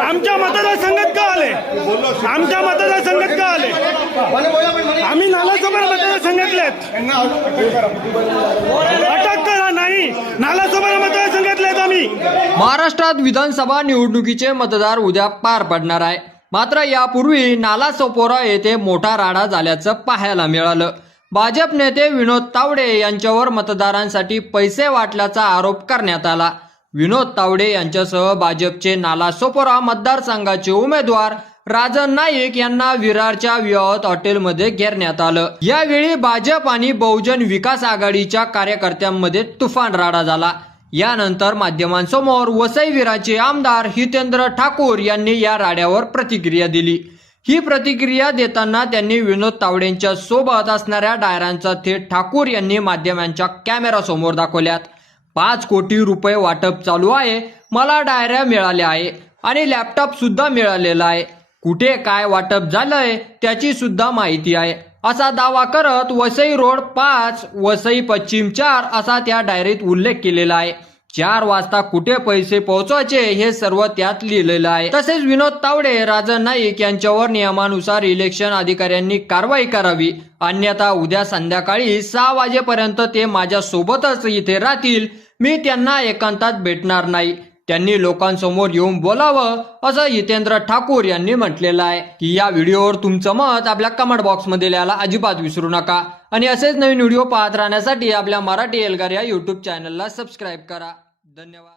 आमच्या मतदारसंघात का आले? आमच्या मतदारसंघात का आले? आम्ही नालासोपारा मतदारसंघातले अटक करा नाही. नालासोपारा मतदारसंघातले आम्ही. महाराष्ट्रात विधानसभा निवडणुकीचे मतदार उद्या पार पडणार आहे. मात्र यापूर्वी नालासोपोरा येथे मोठा राडा झाल्याचं पाहायला मिळालं. भाजप नेते विनोद तावडे यांच्यावर मतदारांसाठी पैसे वाटल्याचा आरोप करण्यात आला. विनोद तावडे यांच्यासह भाजपचे नालासोपोरा मतदारसंघाचे उमेदवार राजन नाईक यांना विरारच्या विवाहत हॉटेलमध्ये घेरण्यात आलं. यावेळी भाजप आणि बहुजन विकास आघाडीच्या कार्यकर्त्यांमध्ये तुफान राडा झाला. यानंतर माध्यमांसमोर वसई विराचे आमदार हितेंद्र ठाकूर यांनी या राड्यावर प्रतिक्रिया दिली. ही प्रतिक्रिया देताना त्यांनी विनोद तावडेंच्या सोबत असणाऱ्या डायरांचा थेट ठाकूर यांनी माध्यमांच्या कॅमेरासमोर दाखवल्यात. पाच कोटी रुपये वाटप चालू आहे. मला डायऱ्या मिळाल्या आहे आणि लॅपटॉप सुद्धा मिळालेला आहे. कुठे काय वाटप झालंय त्याची सुद्धा माहिती आहे. असा दावा करत वसई रोड पाच वसई पश्चिम चार असा त्या डायरीत उल्लेख केलेला आहे. चार वाजता कुठे पैसे पोहोचवायचे हे सर्व त्यात लिहिलेलं आहे. तसेच विनोद तावडे राजन नाईक यांच्यावर नियमानुसार इलेक्शन अधिकाऱ्यांनी कारवाई करावी. अन्यथा उद्या संध्याकाळी सहा वाजेपर्यंत ते माझ्या सोबतच इथे राहतील. मी त्यांना एकांतात भेटणार नाही. त्यांनी लोकांसमोर येऊन बोलावं असं हितेंद्र ठाकूर यांनी म्हटलेलं आहे. की या व्हिडिओवर तुमचं मत आपल्या कमेंट बॉक्समध्ये लिहायला अजिबात विसरू नका. आणि असेच नवीन व्हिडिओ पाहत राहण्यासाठी आपल्या मराठी एल्गार या युट्यूब चॅनलला सबस्क्राईब करा. धन्यवाद.